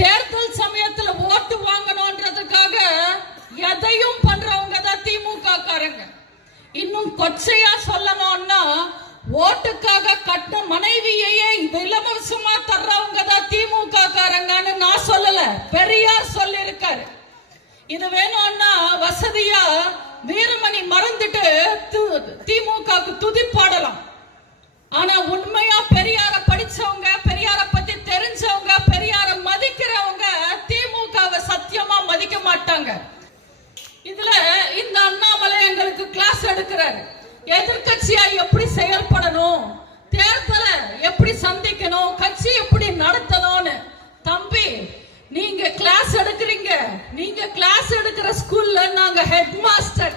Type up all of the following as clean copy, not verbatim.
தேர்தல் சமயத்துல ஓட்டு வாங்கணும்ன்றதுக்காக எதையும் பண்றவங்க தான் திமுக காரங்க. இன்னும் கொச்சையா சொல்லணும்னா ஓட்டுக்காக கட்ட மனைவியையே இலவசமா தர்றவங்க தான் திமுக காரங்கன்னு நான் சொல்லல, பெரியார் சொல்லி இருக்காரு. இது வேணும்னா வசதியா வீரமணி மறந்துட்டு திமுகவுக்கு துதிப்பாடலாம். ஆனா உண்மையா பெரியார படிச்சவங்க, பெரியார பத்தி தெரிஞ்சவங்க, பெரியார மதிக்கிறவங்க திமுகவை சத்தியமா மதிக்க மாட்டாங்க. இதுல இந்த அண்ணாமலை எங்களுக்கு கிளாஸ் எடுக்கிறாரு. எதிர்கட்சியா எப்படி செயல்படணும், தேர்தலை எப்படி சந்திக்கணும், கட்சி எப்படி நடத்தணும்னு. தம்பி, நீங்க கிளாஸ் எடுக்கிறீங்க, நீங்க கிளாஸ் எடுக்கிற ஸ்கூல்ல நாங்க ஹெட் மாஸ்டர்.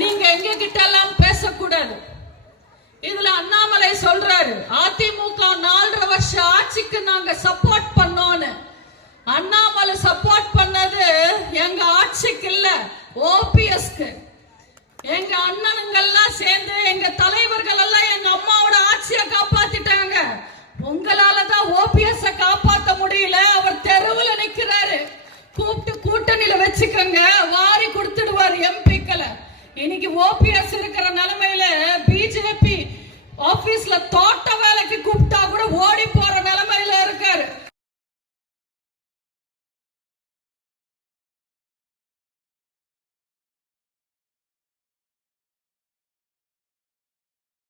நீங்க எங்க கிட்ட எல்லாம் பேசக்கூடாது. இதுல அண்ணாமலை சொல்றாரு அதிமுக 4.5 வருஷ ஆட்சிக்கு நாங்க சப்போர்ட் பண்ணோம்னு. அண்ணாமலை சப்போர்ட் பண்ணது எங்க ஆட்சிக்கு இல்ல, ஓபிஎஸ்க்கு. எங்க அண்ணனுங்கெல்லாம் சேர்ந்து, எங்க தலைவர்கள் எல்லாம் எங்க அம்மாவோட ஆட்சியை காப்பாத்திட்டாங்க. உங்களாலதான் ஓபிஎஸ் காப்பாத்த முடியல. அவர் தெருவில் நிக்கிறாரு. கூப்பிட்டு கூட்டணியில வச்சுக்கோங்க, வாரி கொடுத்துடுவார் எம்பிக்களை. இன்னைக்கு ஓபிஎஸ் இருக்கிற நிலைமையில பிஜேபி ஆபீஸ்ல தோட்ட வேலைக்கு கூப்பிட்டா கூட ஓடி போற நிலைமை